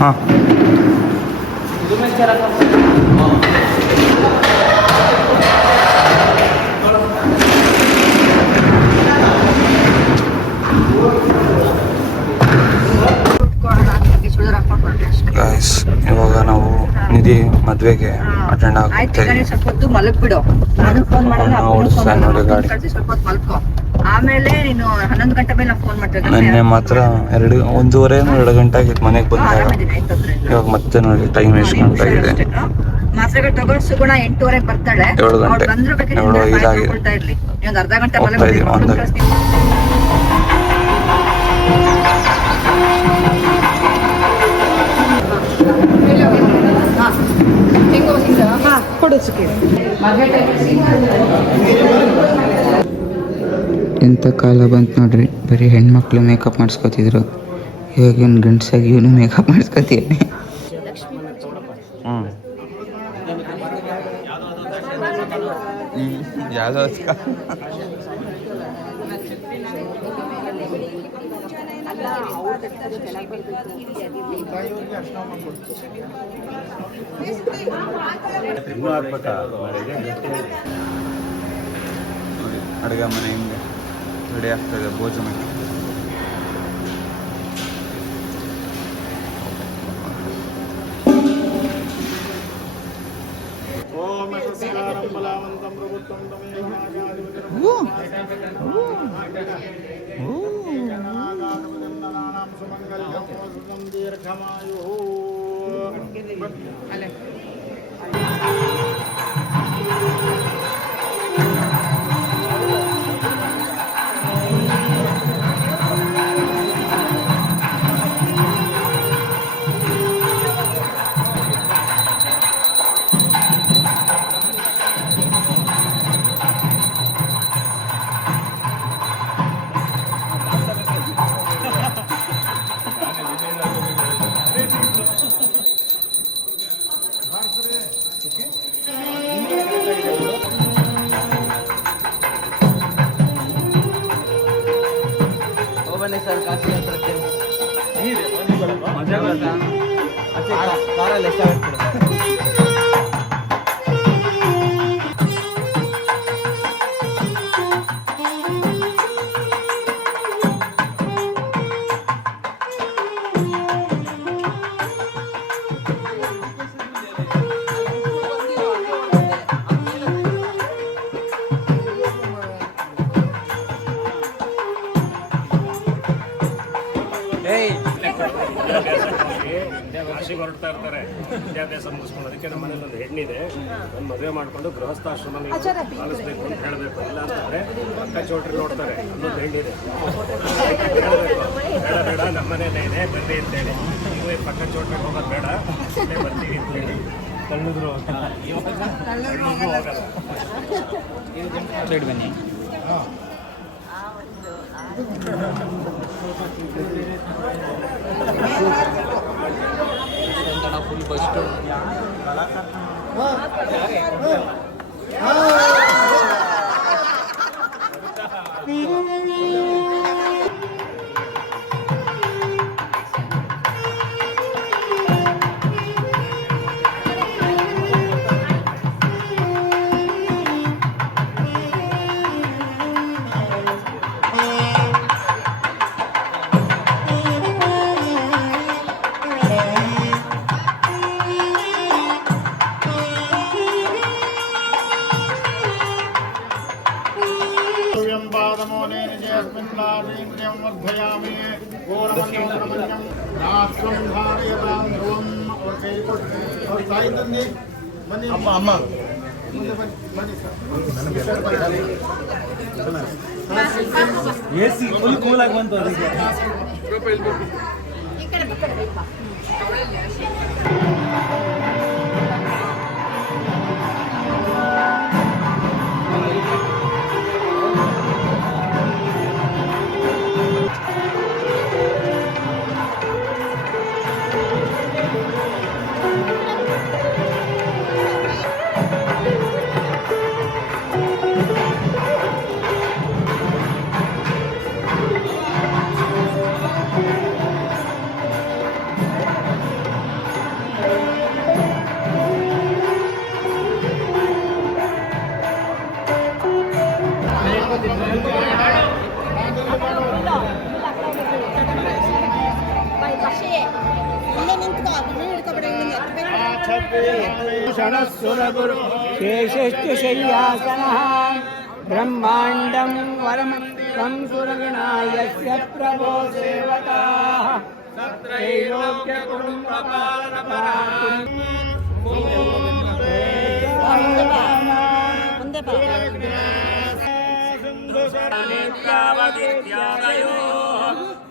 ಹಾಂ ಗೈಸ್, ಇವಾಗ ನಾವು ನಿಧಿ ಮದುವೆಗೆ ಅಟೆಂಡ್ ಆಗ್ತೀವಿ. ಸ್ವಲ್ಪ ಹೊತ್ತು ಮಲಗ್ಬಿಡು, ನಾನು ಫೋನ್ ಮಾಡೋದು ಸ್ವಲ್ಪ ಹೊತ್ತು ಮಲ್ಕೋ, ಆಮೇಲೆ ನೀನು 11 ಗಂಟೆ ಮೇಲೆ ಫೋನ್ ಮಾಡ್ತೀನಿ. ನಿನ್ನೆ ಮಾತ್ರ 1:30 2 ಆಗಿತ್ತು ಮನೆಗೆ ಬಂದಾಗ. ಇವಾಗ ಮತ್ತೆ ನೋಡಿ ಟೈಮ್ ಎಷ್ಟು ಗಂಟೆ ಆಗಿದೆ. ಮಾತ್ರೆಗಳು ತಗೋ, ಸುಗುಣ 8:30 ಬರ್ತಾಳೆ. 7 ಗಂಟೆ ಬಂದ್ರು ಬೇಕಾದ್ರೆ ಇರ್ಲಿ, ಒಂದು ಅರ್ಧ ಗಂಟೆ ಎಂಥ ಕಾಲ ಬಂತು ನೋಡ್ರಿ, ಬರೀ ಹೆಣ್ಮಕ್ಳು ಮೇಕಪ್ ಮಾಡಿಸ್ಕೊತಿದ್ರು. ಇವಾಗ ಇವನು ಗಂಡಸಾಗಿ ಇವನು ಮೇಕಪ್ ಮಾಡಿಸ್ಕೊತೀನಿ. ಯಾವುದೋ ಅಡುಗೆ ಮನೆ ಹಿಂಗೆ ರೆಡಿ ಆಗ್ತದೆ ಭೋಜನಕ್ಕೆ. ಸರ್ ಕಾಶಿ ಮಜಾ ಬರ್ತಾ ಕಾರಲ್ಲಿ ಎಷ್ಟಾಗುತ್ತೆ? ಕಾಶಿಗೆ ಹೊರಡ್ತಾ ಇರ್ತಾರೆ ವಿದ್ಯಾಭ್ಯಾಸ ಮುಗಿಸ್ಕೊಂಡು. ಅದಕ್ಕೆ ನಮ್ಮ ಮನೇಲಿ ಒಂದು ಹೆಣ್ಣಿದೆ, ಒಂದು ಮದುವೆ ಮಾಡಿಕೊಂಡು ಗೃಹಸ್ಥಾಶ್ರಮದಲ್ಲಿ ಪಾಲಿಸ್ಬೇಕು ಅಂತ ಹೇಳಬೇಕು. ಇಲ್ಲ ಅಂತಂದರೆ ಪಕ್ಕ ಚೌಟ್ರಿ ನೋಡ್ತಾರೆ, ಅಲ್ಲೊಂದು ಹೆಣ್ಣಿದೆ, ಹೇಳಬೇಕು ಬೇಡ ಬೇಡ ನಮ್ಮ ಮನೇಲೇ ಇದೆ ಬರ್ರಿ ಅಂತೇಳಿ. ನೀವು ಪಕ್ಕ ಚೌಟ್ರಿಗೆ ಹೋಗೋದು ಬೇಡ, ಬರ್ತೀವಿ ಅಂತೇಳಿ ತಳ್ಳಿದ್ರು ಹೋಗಲ್ಲ. ಬನ್ನಿ. ಫುಲ್ ಬಸ್ಟು ಅಮ್ಮ AC ಫುಲ್ ಕೂಲ್ ಆಗಿ ಬಂತು ಅದಕ್ಕೆ. भूषणः सुरगुरु शेषश्च शय्यासनः ब्रह्माण्डं वरमन्त्रं सुरगणायस्य प्रभो सेवकाः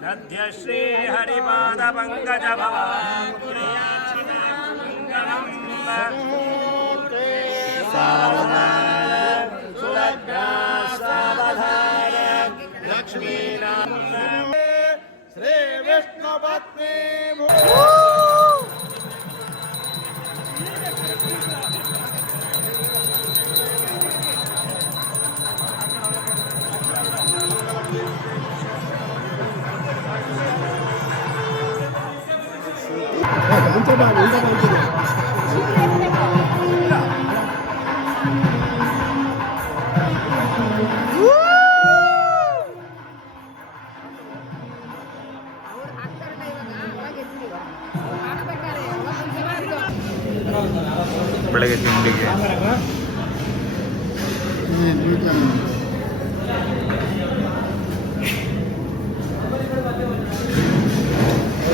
नद्य श्री हरिपाद पंकज लक्ष्मी श्री विष्णु पत्नी ಬೆಳಗ್ಗೆ ತಿಂಡಿಗೆ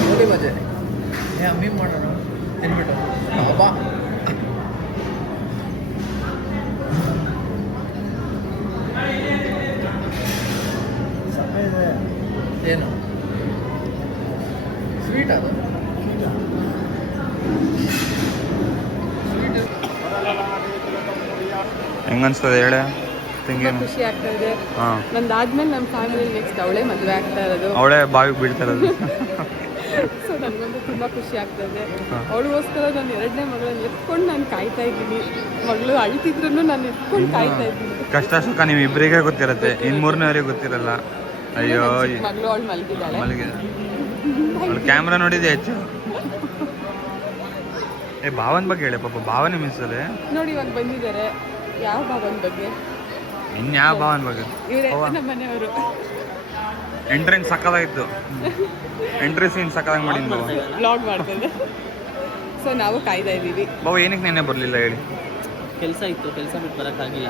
ನೋಡಿ ಮಜೆ ಅಮ್ಮಿ ಮಾಡೋಣ ತಿನ್ಬಿಟ್ಟು ಹಬ್ಬ ಏನು ಸ್ವೀಟ್ ಅದು ಹೆಂಗನ್ಸ್ತದೆ ಹೇಳ ತುಂಬಾ ಖುಷಿ ಆಗ್ತಾ ಇದೆ. ಹಾಂ ನಂದಾದ್ಮೇಲೆ ನಮ್ಮ ಫ್ಯಾಮಿಲಿ ನೆಕ್ಸ್ಟ್ ಅವಳೇ ಮದುವೆ ಆಗ್ತಾ ಇರೋದು. ಅವಳೇ ಬಾವಿಗೆ ಬೀಳ್ತಾ ಇರೋದು. ಸೊ ನನಗಂತೂ ತುಂಬಾ ಖುಷಿ ಆಗ್ತಾ ಇದೆ. ಅವಳಿಗೋಸ್ಕರ ನಾನು ಎರಡನೇ ಮಗಳನ್ನ ಎತ್ಕೊಂಡು ನಾನು ಕಾಯ್ತಾ ಇದ್ದೀನಿ. ಮಗಳು ಅಳ್ತಿದ್ರು ನಾನು ಎತ್ಕೊಂಡು ಕಾಯ್ತಾ ಇದ್ದೀನಿ. ಕಷ್ಟ ಸುಖ ನೀವು ಇಬ್ಬರಿಗೆ ಗೊತ್ತಿರತ್ತೆ, ಇನ್ನು ಮೂರನೇವರಿಗೆ ಗೊತ್ತಿರಲ್ಲ. ಅಯ್ಯೋ ಮಗಳು ಅವಳು ಮಲಗಿದ್ದಾಳೆ. ಮಲಗಿದೆ. ಅವಳು ಕ್ಯಾಮ್ರಾ ನೋಡಿದೆ ಹೆಚ್ಚು. ಭಾವನ ಬಗ್ಗೆ ಹೇಳಿ ಪಾಪ, ಭಾವನೆ ಮಿಸ್ಸಲ್ಲೇ ನೋಡಿ ಇವಾಗ ಬಂದಿದ್ದಾರೆ. ಯಾವ ಭಾವನ ಬಗ್ಗೆ? ಇನ್ಯಾವ ಭಾವನ ಬಗ್ಗೆ? ಇವರೇ ನಮ್ಮ ಮನೆಯವರು. ಎಂಟ್ರೆನ್ಸ್ ಸಕ್ಕದಾಗಿತ್ತು. ಎಂಟ್ರಿ ಸೀನ್ ಸಕ್ಕದಾಗಿ ಮಾಡಿದ್ದು ವ್ಲಾಗ್ ಮಾಡ್ತದೆ. ಸೊ ನಾವು ಕಾಯ್ತಾ ಇದ್ದೀವಿ. ಬಾಬು ಏನಕ್ಕೆ ನೆನ್ನೆ ಬರಲಿಲ್ಲ ಹೇಳಿ? ಕೆಲಸ ಇತ್ತು, ಕೆಲಸ ಬಿಟ್ಟು ಬರೋಕ್ಕಾಗಿಲ್ಲ.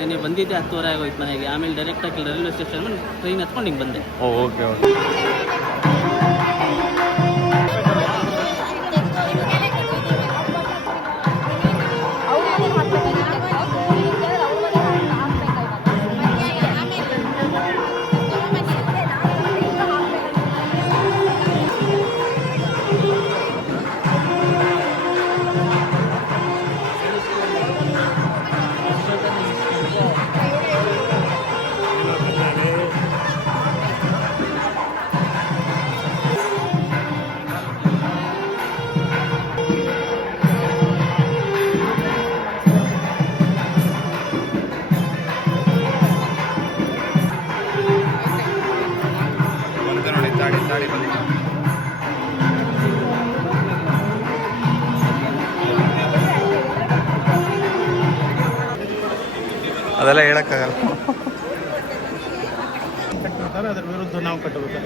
ನೆನ್ನೆ ಬಂದಿದ್ದೆ 10:30 ಆಗೋಯ್ತು ಮನೆಗೆ. ಆಮೇಲೆ ಡೈರೆಕ್ಟಾಗಿ ರೈಲ್ವೆ ಸ್ಟೇಷನ್ ಟ್ರೈನ್ ಹತ್ಕೊಂಡು ಹಿಂಗೆ ಬಂದೆ. Okay okay. ಅದೆಲ್ಲ ಹೇಳಕ್ಕಾಗಲ್ಲ. ಅದರ ವಿರುದ್ಧ ನಾವು ಕಟ್ಟಬೇಕು.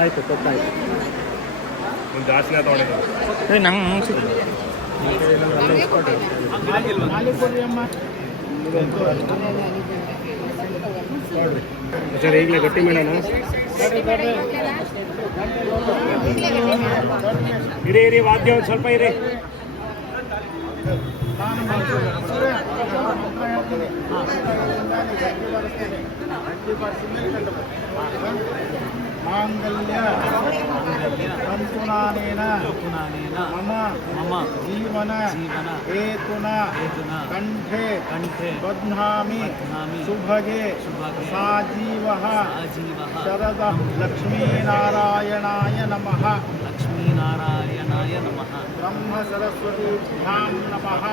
ಆಯ್ತು ಗೊತ್ತಾಯ್ತು. ಒಂದು ದಾಸನ ತಗೊಂಡಿದ್ದ ನಂಗೆ ಸರ್ ಈಗಲೇ ಗಟ್ಟಿ ಮಾಡೋಣ. ಇರಿ ವಾದ್ಯ ಒಂದು ಸ್ವಲ್ಪ ಇರಿ. ಮಾಂಗಲ್ಯ ಸಂತುನಾನೇನ ಮಮ ಜೀವನ ಹೇತುನ ಕಂಠೆ ಬಧ್ನಾಮಿ ಶುಭಗೆ ಸಾಜೀವಃ ಶರದ ಲಕ್ಷ್ಮೀನಾರಾಯಣಾಯ ನಮಃ. ಬ್ರಹ್ಮ ಸರಸ್ವತೀಭ್ಯಾಂ ನಮಃ.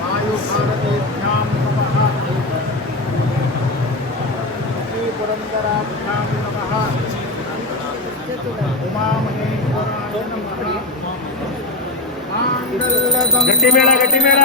ವಾಯುಭಾರತೀಭ್ಯಾಂ ನಮಃ. ಪುರಂದರಾಭ್ಯಾಂ ನಮಃ. ಉಮಾಮಹೇಶ್ವರಾಯ ನಮಃ. ಗಟ್ಟಿ ಮೇಳ ಗಟ್ಟಿ ಮೇಳ.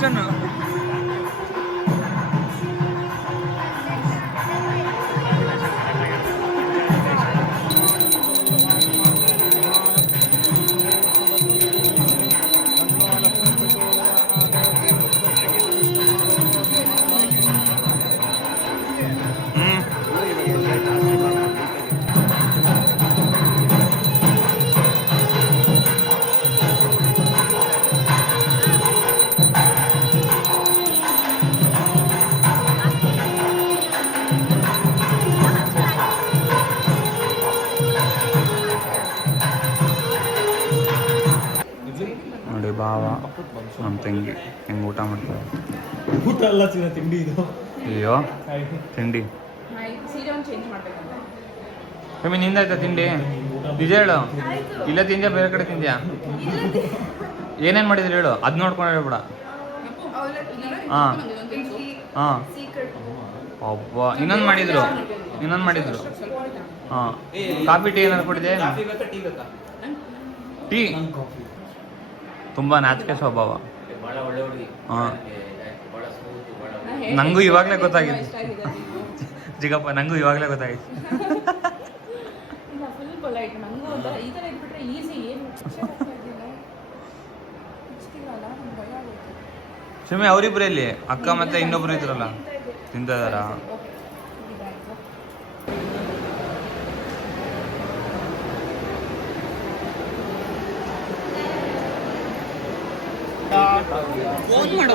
ದರ್ಶನ್ ನೋಡಿ ಭಾವ ನಮ್ಮ ತಂಗಿ ಹೆಂಗೆ ಊಟ ಮಾಡ್ತಾರೆ. ಊಟ ಅಲ್ಲ ತಿಂಡಿ ಇದು. ಅಯ್ಯೋ ತಿಂಡಿ ಕಮ್ಮಿ ನಿಂದಾಯ್ತಾ ತಿಂಡಿ? ನಿಜ ಹೇಳು, ಇಲ್ಲ ತಿಂದ್ಯಾ ಬೇರೆ ಕಡೆ ತಿಂದ್ಯಾ? ಏನೇನು ಮಾಡಿದ್ರಿ ಹೇಳು, ಅದು ನೋಡ್ಕೊಂಡು ಹೇಳ್ಬೇಡ. ಹಾಂ ಹಾಂ ಒಬ್ಬ ಇನ್ನೊಂದು ಮಾಡಿದ್ರು ಹಾಂ ಕಾಫಿ ಟೀ ಏನಾದ್ರು ಕೊಟ್ಟಿದೆ? ಟೀ ತುಂಬ ನಾಚಿಕೆ ಸ್ವಭಾವ. ಹಾಂ ನನಗೂ ಇವಾಗಲೇ ಗೊತ್ತಾಗಿದೆ ಜಿಗಪ್ಪ, ನನಗೂ ಇವಾಗಲೇ ಗೊತ್ತಾಗಿದೆ. ಸುಮ್ಮನೆ ಅವರಿಬ್ಬರಲ್ಲಿ ಅಕ್ಕ ಮತ್ತೆ ಇನ್ನೊಬ್ರು ಇದ್ರಲ್ಲ ತಿಂತ ಇದಾರ.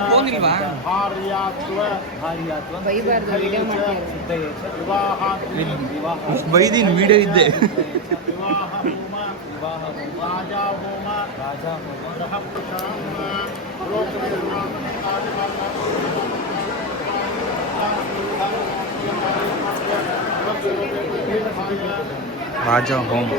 ಫೋನ್ ಇಲ್ವಾ? ಬೈದಿನ ವಿಡಿಯೋ ಇದ್ದೆ. ರಾಜ ಹೋಮ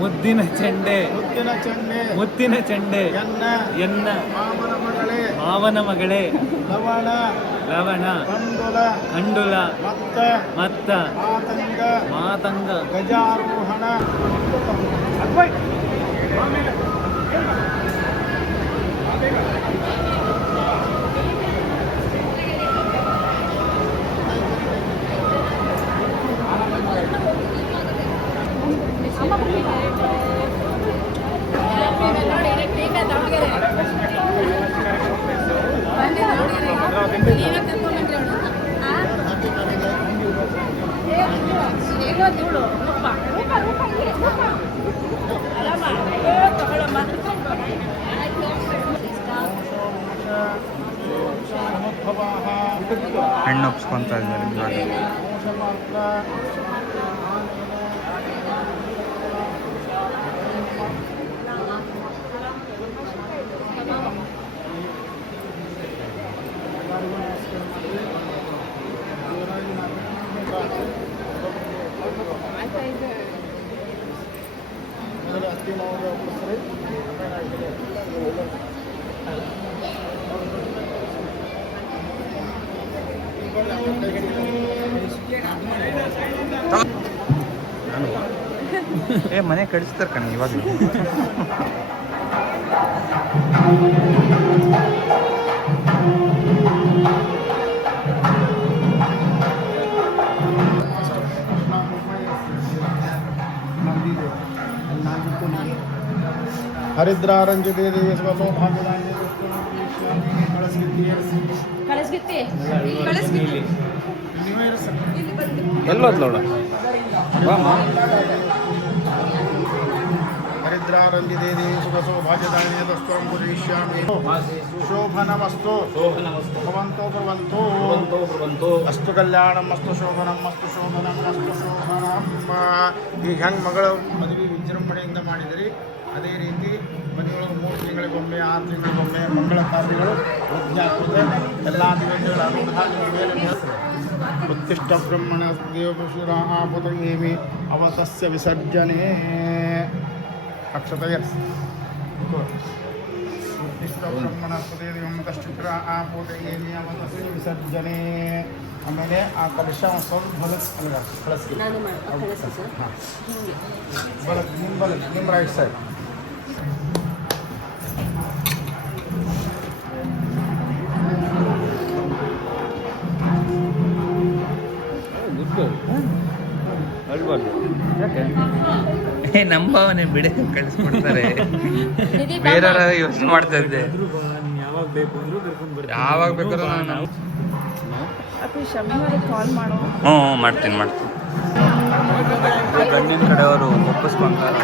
ಮುದ್ದಿನ ಚೆಂಡೆ ಎನ್ನ ಮಾವನ ಮಗಳೇ ಲವಣ ಕಂಡುಲ ಮತ್ತ ಮಾತಂಗ ಗಜಾರೋಹಣ. ಹೆಣ್ಣು ಒಪ್ಸ್ಕೊಂತ ಇದ್ದಾರೆ ಇವಾಗ. ಮನೆ ಕಳಿಸ್ತಾರೆ ಕಣ ಇವಾಗ. ಹರಿದ್ರಾರಂಜುದೇ ಎಲ್ಲೋದ್ ನೋಡು ಹರಿದ್ರಾರಂಜಿತೆ ದೇವಿ ಸುಖಸೋ ಭಾಗ್ಯದಾಯಿನಿ ತಸ್ತ್ವಂ ಪುರೀಷ್ಯಾಮಿ ಶೋಭನಮಸ್ತು ಭವಂತೋ ಬ್ರುವಂತೋ ಅಸ್ತು ಕಲ್ಯಾಣಂ ಅಸ್ತು ಶೋಭನಂ ಅಸ್ತು ಶೋಭನಂ ಅಸ್ತು ಶೋಭನಂ. ಈಗ ಹೆಂಗೆ ಮಗಳು ಮದುವೆ ವಿಜೃಂಭಣೆಯಿಂದ ಮಾಡಿದಿರಿ ಅದೇ ರೀತಿ ಮನೆಯೊಳಗೆ 3 ತಿಂಗಳಿಗೊಮ್ಮೆ 6 ತಿಂಗಳಿಗೊಮ್ಮೆ ಮಂಗಳ ಕಾರ್ಯಗಳು ಯಜ್ಞಾತ್ಮಕ ಎಲ್ಲ ದಿವಸಗಳ ಅನುಗ್ರಹ ಮೇಲೆ ಉತ್ತಿಷ್ಟ ಬ್ರಹ್ಮಣ ದೇವಶಿರ ಆಪುತೇಮಿ ಅವತಸ್ಯ ವಿಸರ್ಜನೆ ಅಕ್ಷತಯ ಉತ್ತಿಷ್ಟ ಬ್ರಹ್ಮಣ ದೇವಮತಶ್ಚಿತ್ರ ಆಪುತೇಮಿ ಅವತಸ್ಯ ವಿಸರ್ಜನೆ. ಆಮೇಲೆ ಆ ಕಲಶ ಸ್ವಲ್ಪ ಹೊಲಕ್ಕೆ ಕಳಿಸ್ತೀವಿ. ನಿಮ್ಮ ರೈಟ್ ಸೈಡ್ ನಮ್ಮ ಭಾವನೆ ಬಿಡಿ ಕಳಿಸ್ಬಿಡ್ತಾರೆ. ಬೇರೆಯವ್ರ ಯೋಚನೆ ಮಾಡ್ತಾ ಇದ್ದೆ ಯಾವಾಗ ಬೇಕು ಅಂದ್ರೂ ಕರ್ಕೊಂಡು ಬರ್ತೀವಿ. ಯಾವಾಗ ಬೇಕಾದ್ರೂ ನಾವು ಕಾಲ್ ಮಾಡೋ. ಹ್ಞೂ ಮಾಡ್ತೀನಿ. ಗಂಡಿನ ಕಡೆಯವರು ಒಪ್ಪಿಸ್ಕೊಂತಾರೆ.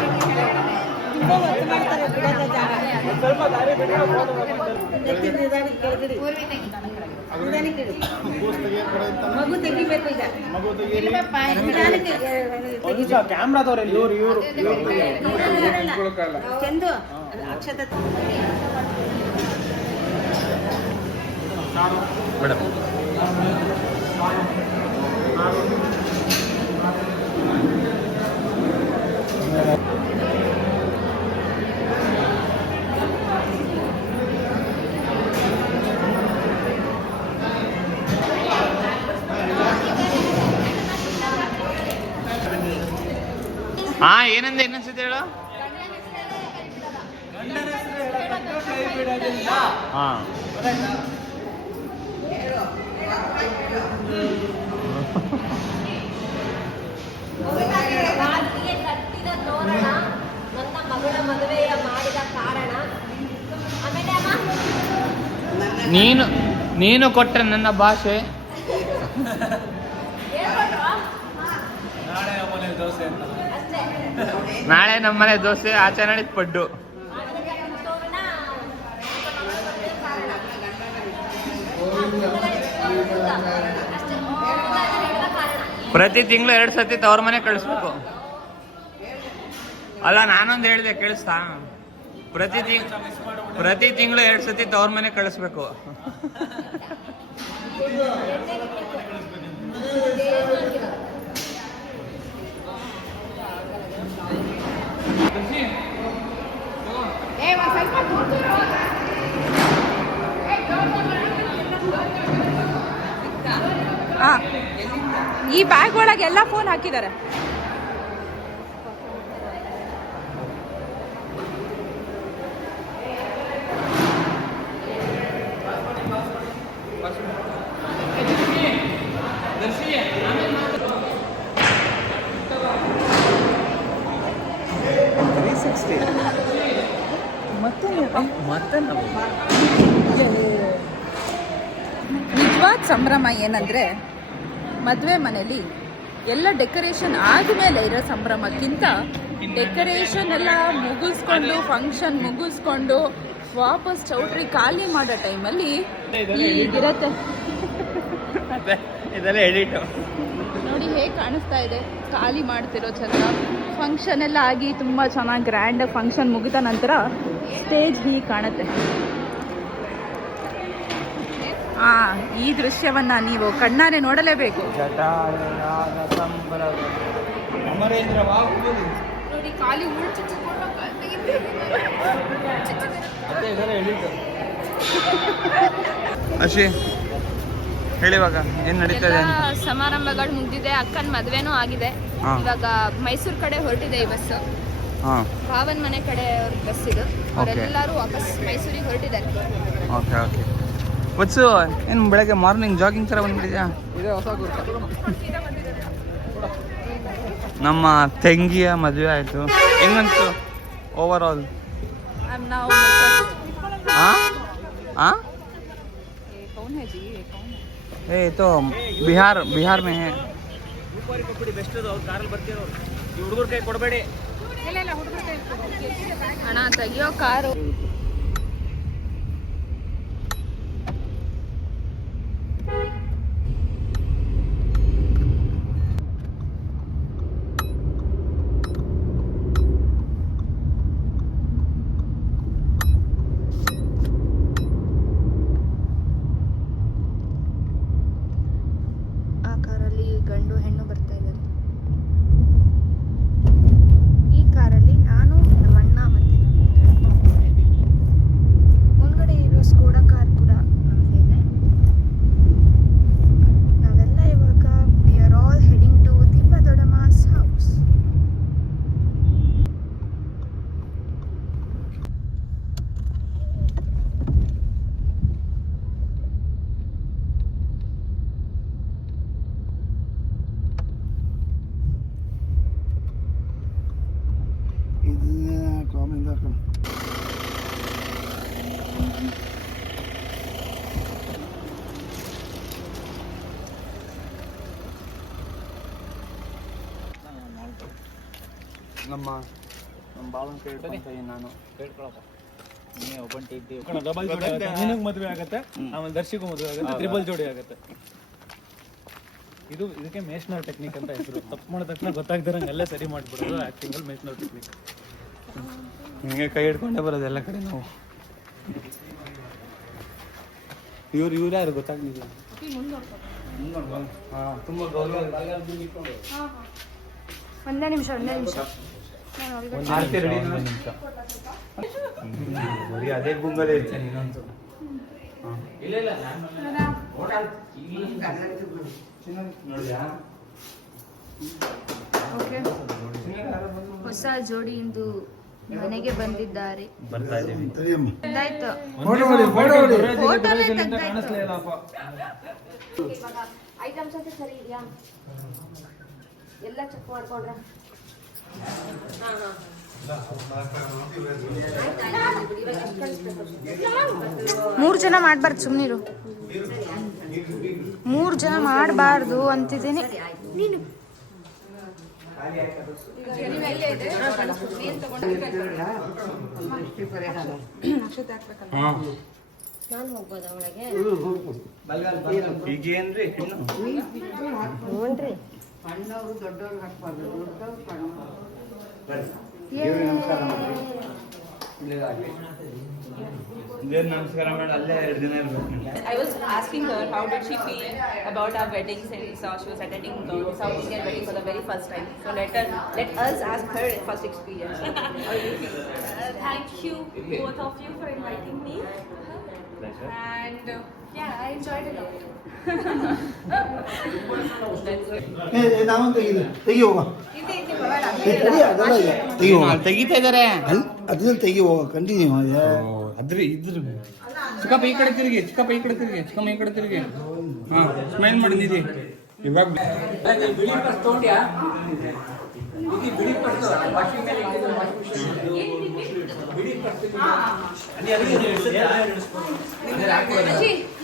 ಕ್ಯಾಮ್ರಾದವ್ರೆ ಇವರು ಚಂದು ಅಕ್ಷತೆ ಮೇಡಮ್ ಹಾ ಏನಂದೆ ಇನ್ನೊಂದ್ಸತಿ ಹೇಳು. ಹಾ ಕಟ್ಟಿದ ತೋರಣ ನನ್ನ ಮಗಳ ಮದುವೆಯ ಮಾಡಿದ ಕಾರಣ. ಆಮೇಲೆ ನೀನು ಕೊಟ್ರೆ ನನ್ನ ಭಾಷೆ. ನಾಳೆ ನಮ್ಮನೆ ದೋಸೆ ಆಚೆ ನಾಡಿದ ಪಡ್ಡು. ಪ್ರತಿ ತಿಂಗಳು 2 ಸತಿ ತವ್ರ ಮನೆ ಕಳಿಸ್ಬೇಕು. ಅಲ್ಲ ನಾನೊಂದು ಹೇಳಿದೆ ಕೇಳಿಸ್ತಾ? ಪ್ರತಿ ತಿಂಗಳು 2 ಸತಿ ತವ್ರ ಮನೆ ಕಳಿಸ್ಬೇಕು. ಈ ಬ್ಯಾಗ್ ಒಳಗೆ ಎಲ್ಲ ಫೋನ್ ಹಾಕಿದ್ದಾರೆ. ನಿಜವಾದ ಸಂಭ್ರಮ ಏನಂದ್ರೆ ಮದುವೆ ಮನೇಲಿ ಎಲ್ಲ ಡೆಕೋರೇಷನ್ ಆದಮೇಲೆ ಇರೋ ಸಂಭ್ರಮಕ್ಕಿಂತ ಡೆಕೋರೇಷನ್ ಎಲ್ಲ ಮುಗಿಸ್ಕೊಂಡು ಫಂಕ್ಷನ್ ಮುಗಿಸ್ಕೊಂಡು ವಾಪಸ್ ಚೌಟ್ರಿ ಖಾಲಿ ಮಾಡೋ ಟೈಮಲ್ಲಿ ಹೀಗಿರತ್ತೆ. ಇದೆಲ್ಲ ಎಡಿಟ್ ನೋಡಿ ಹೇಗೆ ಕಾಣಿಸ್ತಾ ಇದೆ. ಖಾಲಿ ಮಾಡ್ತಿರೋ ಚಂದ. ಫಂಕ್ಷನ್ ಎಲ್ಲ ಆಗಿ ತುಂಬ ಚೆನ್ನಾಗಿ ಗ್ರ್ಯಾಂಡ್ ಫಂಕ್ಷನ್ ಮುಗಿದ ನಂತರ ಸ್ಟೇಜ್ ಹೀಗೆ ಕಾಣುತ್ತೆ. ಈ ದೃಶ್ಯವನ್ನ ನೀವು ಕಣ್ಣಾರೆ ನೋಡಲೇಬೇಕು. ನೋಡಿ ಖಾಲಿ ಅಶಿ ಹೇಳಿವಾಗ ಏನ್ ನಡೀತದೆ? ಸಮಾರಂಭಗಳು ಮುಗ್ದಿದೆ. ಅಕ್ಕನ ಮದ್ವೆನೂ ಆಗಿದೆ. ಇವಾಗ ಮೈಸೂರು ಕಡೆ ಹೊರಟಿದೆ ಈ ಬಸ್. ಭಾವನ್ ಮನೆ ಕಡೆ ಬಸ್ ಇದು. ಅವರೆಲ್ಲರೂ ವಾಪಸ್ ಮೈಸೂರಿಗೆ ಹೊರಟಿದ್ದಾರೆ. Okay okay. ವತ್ಸು ಏನು ಬೆಳಗ್ಗೆ ಮಾರ್ನಿಂಗ್ ಜಾಗಿಂಗ್ ಥರ ಬಂದ್ಬಿಟ್ಟಿದ್ಯಾ? ನಮ್ಮ ತಂಗಿಯ ಮದುವೆ ಆಯಿತು. ಹೆಂಗಂತು ಓವರ್ ಆಲ್? ये तो बिहार में है. ರೂಪಾಯಿ ಕೊಟ್ಬಿಡಿ ಬೆಸ್ಟ್ ಅದು. ಅವ್ರು ಕಾರಲ್ಲಿ ಬರ್ತಿರೋರು, ಈ ಹುಡುಗರ ಕೈ ಕೊಡಬೇಡಿ. ಅಣ್ಣ ತೆಗಿಯೋ ಕಾರು. ಆ ಕಾರಲ್ಲಿ ಗಂಡು ಹೆಣ್ಣು ಬರ್ತಾ ಇದ್ದಾರೆ. ಈ ಕಾರಲ್ಲಿ ನಾನು, ನಮ್ಮ ಅಣ್ಣ ಮತ್ತೆ ಮುಂದ್ಗಡೆ ಇರೋ ಸ್ಕೋಡಾ ಕಾರ್ ಕೂಡ ನಮ್ದೇನೆ. ನಾವೆಲ್ಲ ಇವಾಗ we are all heading to Deepa ದೊಡ್ಡಮ್ಮ's ಹೌಸ್. ಇದನ್ನ ಕಾಮಿಂದ ನಮ್ಮ ಬಾಳನ್ ಕೇಳ್ಕೊಂತ ನಾನು ಕೇಳ್ಕೊಳಪ್ಪ. ಡಬಲ್ ಜೋಡಿ ಆಗುತ್ತೆ, ನಿನಗೆ ಮದುವೆ ಆಗುತ್ತೆ, ಆಮೇಲೆ ದರ್ಶಿಗೂ ಮದುವೆ ಆಗುತ್ತೆ, ಟ್ರಿಬಲ್ ಜೋಡಿ ಆಗುತ್ತೆ. ಇದಕ್ಕೆ ಮೇಷ್ನರ್ ಟೆಕ್ನಿಕ್ ಅಂತ ಹೆಸರು. ತಪ್ಪು ಮಾಡಿದ ತಕ್ಷಣ ಗೊತ್ತಾಗ್ದಿರಂಗೆ ಎಲ್ಲ ಸರಿ ಮಾಡಿಬಿಡೋದು ಆ್ಯಕ್ಟಿಂಗಲ್ಲಿ ಮೇಷ್ನರ್ ಟೆಕ್ನಿಕ್. ಹಿಂಗೆ ಕೈ ಹಿಡ್ಕೊಂಡೇ ಬರೋದು ಎಲ್ಲ ಕಡೆ ನಾವು. ಇವ್ರು ಯಾರು ಗೊತ್ತಾಗ್ಲಿಲ್ಲ. ಹಾಂ, ತುಂಬ ಗೌರವ. ಒಂದೇ ನಿಮಿಷ ಆರತಿ ರೆಡಿ. ಬರೀ ಅದೇ ಗುಂಗಲೇ ಇರ್ತಾನೆ ಇನ್ನೊಂದು. ಹೊಸ ಜೋಡಿ ಇಂದು ಮನೆಗೆ ಬಂದಿದ್ದಾರೆ. ಬರ್ತಾ ಇದ್ದೀವಿ. ಆಯ್ತು, ಐಟಮ್ಸ್ ಅಂತ ಸರಿ ಇದೆಯಾ? ಎಲ್ಲ ಚೆಕ್ ಮಾಡ್ಕೊಂಡ್ರ? ಮೂರು ಜನ ಮಾಡಬಾರ್ದು, ಸುಮ್ಮನಿರು. 3 ಜನ ಮಾಡಬಾರ್ದು ಅಂತಿದ್ದೀನಿ. ನೀನು ನಾನು ಹೋಗ್ಬೋದಾ ಒಳಗೆ? ಈಗೇನ್ರಿ ನೋಡ್ರಿ ಸಣ್ಣವರು ದೊಡ್ಡವ್ರಿಗೆ ಹಾಕ್ಬಾರ್ದು. ನಮಸ್ಕಾರ ಮಾಡಿ ಅಲ್ಲೇ 2 ದಿನ ಇರ್ಬೇಕು. I was asking her how did she feel about our wedding since she was attending the South Indian wedding for the very first time. So let us ask her first experience. How do you feel? Thank you both of you for inviting me. Pleasure. And yeah, I enjoyed a lot. ನಾವೊಂದು ತೆಗಿ ಹೋಗ ತೆಗಿತಾ ಇದಾರೆ. ಅದನ್ನ ತೆಗಿ ಹೋಗ continue ಅದ್ರ ಇದ್ರ ಚಿಕ್ಕಪ್ಪ ಈ ಕಡೆ ತಿರುಗಿ, ಚಿಕ್ಕಪ್ಪ ಈ ಕಡೆ ತಿರುಗಿ, ಚಿಕ್ಕಮ್ಮ ಈ ಕಡೆ ತಿರುಗಿ. ಹಾ, ಸ್ಮೈಲ್ ಮಾಡಿ ನಿಧಿ. ಇವಾಗ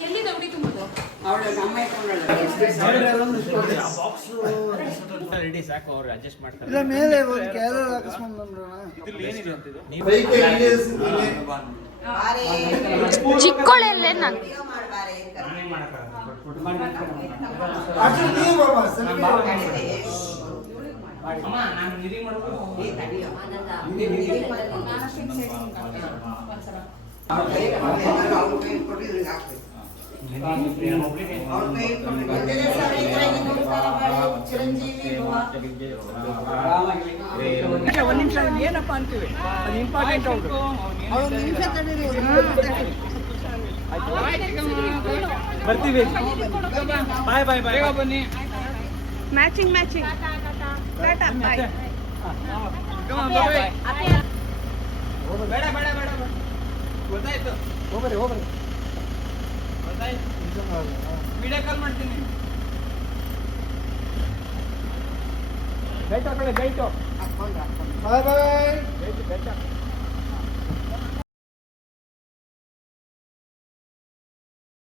ಎಲ್ಲಿದೆ ಉಡಿ ತುಂಬೋದು? ರೆಡಿ ಸಾಕು, ಅವ್ರು ಅಡ್ಜಸ್ಟ್ ಮಾಡ್ತಾರೆ. ಇಲ್ಲ ಮೇಲೆ ಒಂದು ಕ್ಯಾರರ್ ಹಾಕಿಸ್ಕೊಂಡು ಇದ್ರಲ್ಲಿ ಏನಿದೆ ಅಂತ ಇದು? ಚಿಕ್ಕೋಳೆಲ್ಲೇ ನಾನು ಒಂದು ನಿಮಿಷ ಏನಪ್ಪ ಅಂತೀವಿ, ಅದು ಇಂಪಾರ್ಟೆಂಟ್. ಬರ್ತೀವಿ. ಬಾಯ್ ಬಾಯ್ ಬಾಯ್. ಬನ್ನಿ. ಮ್ಯಾಚಿಂಗ್ ಬೇಡ ಬೇಡ ಬೇಡ ಗೊತ್ತಾಯ್ತು. ಹೋಗ್ಬರಿ ಗೊತ್ತಾಯ್ತು. ವಿಡಿಯೋ ಕಾಲ್ ಮಾಡ್ತೀನಿ. ಗೈಟ್ ಹಾಕೊಳ್ಳಿ, ಗೈಟು. ಬಾಯ್ ಬಾಯ್. ಗೈಟು